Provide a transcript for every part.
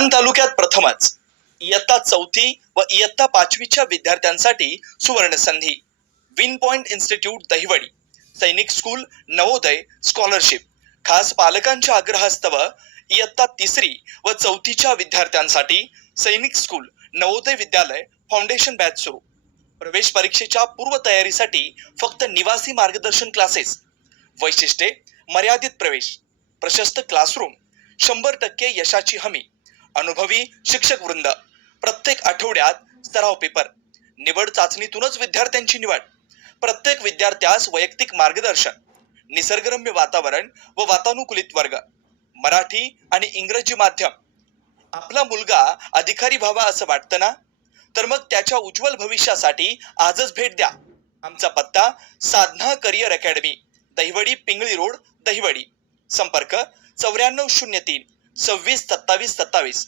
डहाण तालुक्यात प्रथमच. इयत्ता चौथी व इयत्ता पाचवीच्या विद्यार्थ्यांसाठी सुवर्ण संधी विन पॉइंट इन्स्टिट्यूट दहिवडी. सैनिक स्कूल नवोदय स्कॉलरशिप खास पालकांच्या आग्रहास्तव इयत्ता तिसरी व चौथीच्या विद्यार्थ्यांसाठी सैनिक school Navodaya Vidyalaya foundation batch सुरू. प्रवेश परीक्षेच्या पूर्वतयारीसाठी फक्त निवासी मार्गदर्शन क्लासेस वैशिष्ट्ये मर्यादित प्रवेश. प्रशस्त क्लासरूम शंभर टक्के यशाची हमी. अनुभवी शिक्षक वृंद प्रत्येक आठवड्यात सराव पेपर निवड चाचणीतूनच विद्यार्थ्यांची निवड प्रत्येक विद्यार्थ्यास वैयक्तिक मार्गदर्शन निसर्गरम्य वातावरण व वातानुकूलित वर्ग मराठी आणि इंग्रजी माध्यम. आपला मुलगा अधिकारी व्हावा असं वाटतं ना? तर मग त्याच्या उज्ज्वल भविष्यासाठी आजच भेट द्या. आमचा पत्ता Sadhana career academy Dahiwadi Pingali road Dahiwadi. संपर्क चौऱ्याण्णव शून्य तीन. सव्वीस सत्तावीस सत्तावीस.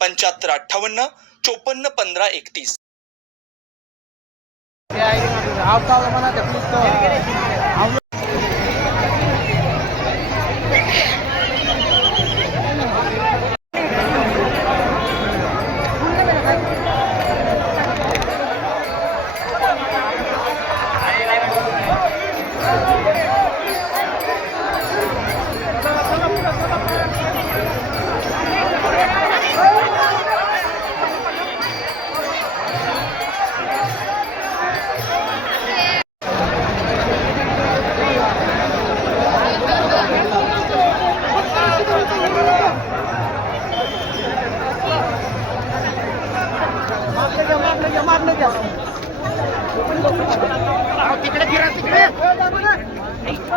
पंच्याहत्तर अठ्ठावन्न चोपन्न पंधरा एकतीस.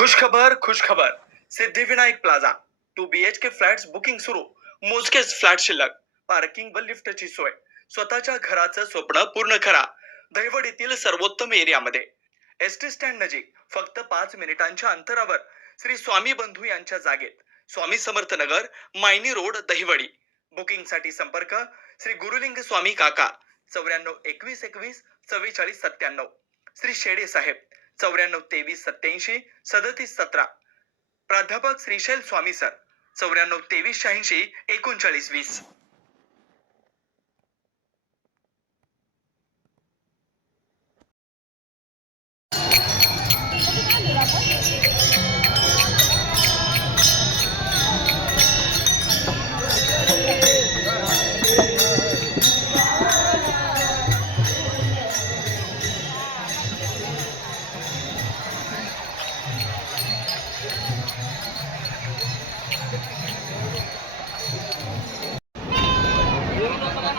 खुशखबर खुशखबर. Siddhivinayak plaza. Two B H K flats booking सुरू. मोजकेच फ्लॅट शिल्लक. पार्किंग व लिफ्टची सोय. स्वतःच्या घराचं स्वप्न पूर्ण करा. दहिवडीतील सर्वोत्तम एरियामध्ये. एस टी स्टँड नजीक. फक्त पाच मिनिटांच्या अंतरावर. श्री स्वामी बंधू यांच्या जागेत. स्वामी समर्थ नगर मायनी रोड दहिवडी. बुकिंगसाठी संपर्क. श्री गुरुलिंग स्वामी काका. चौऱ्याण्णव एकवीस एकवीस चव्वेचाळीस सत्त्याण्णव. श्री शेडे साहेब. चौऱ्याण्णव तेवीस सत्याऐंशी सदतीस सतरा. प्राध्यापक श्रीशैल स्वामी सर चौऱ्याण्णव तेवीस शहाऐंशी एकोणचाळीस वीस.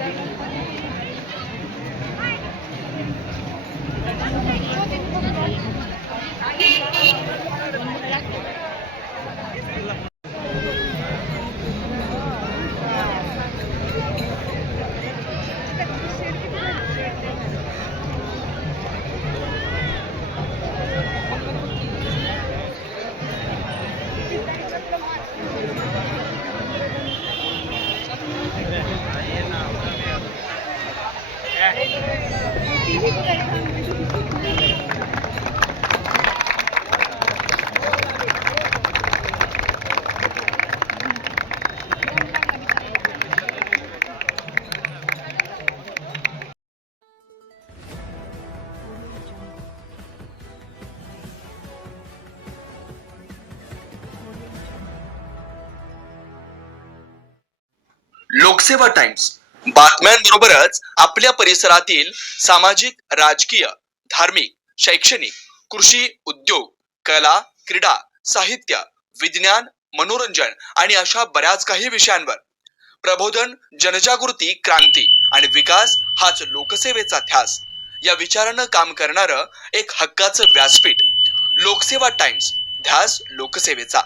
Thank you. लोकसेवा टाइम्स बातम्यांबरोबरच आपल्या परिसरातील सामाजिक राजकीय धार्मिक शैक्षणिक कृषी उद्योग कला क्रीडा साहित्य विज्ञान मनोरंजन आणि अशा बऱ्याच काही विषयांवर प्रबोधन जनजागृती क्रांती आणि विकास हाच लोकसेवेचा ध्यास. या विचारानं काम करणारं एक हक्काचं व्यासपीठ लोकसेवा टाइम्स ध्यास लोकसेवेचा.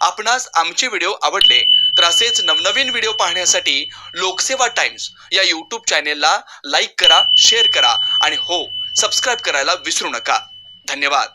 आपणास आमचे व्हिडिओ आवडले तर असेच नवनवीन व्हिडिओ पाहण्यासाठी लोकसेवा टाइम्स या यूट्यूब चॅनेलला लाईक करा शेअर करा आणि हो सबस्क्राईब करायला विसरू नका. धन्यवाद.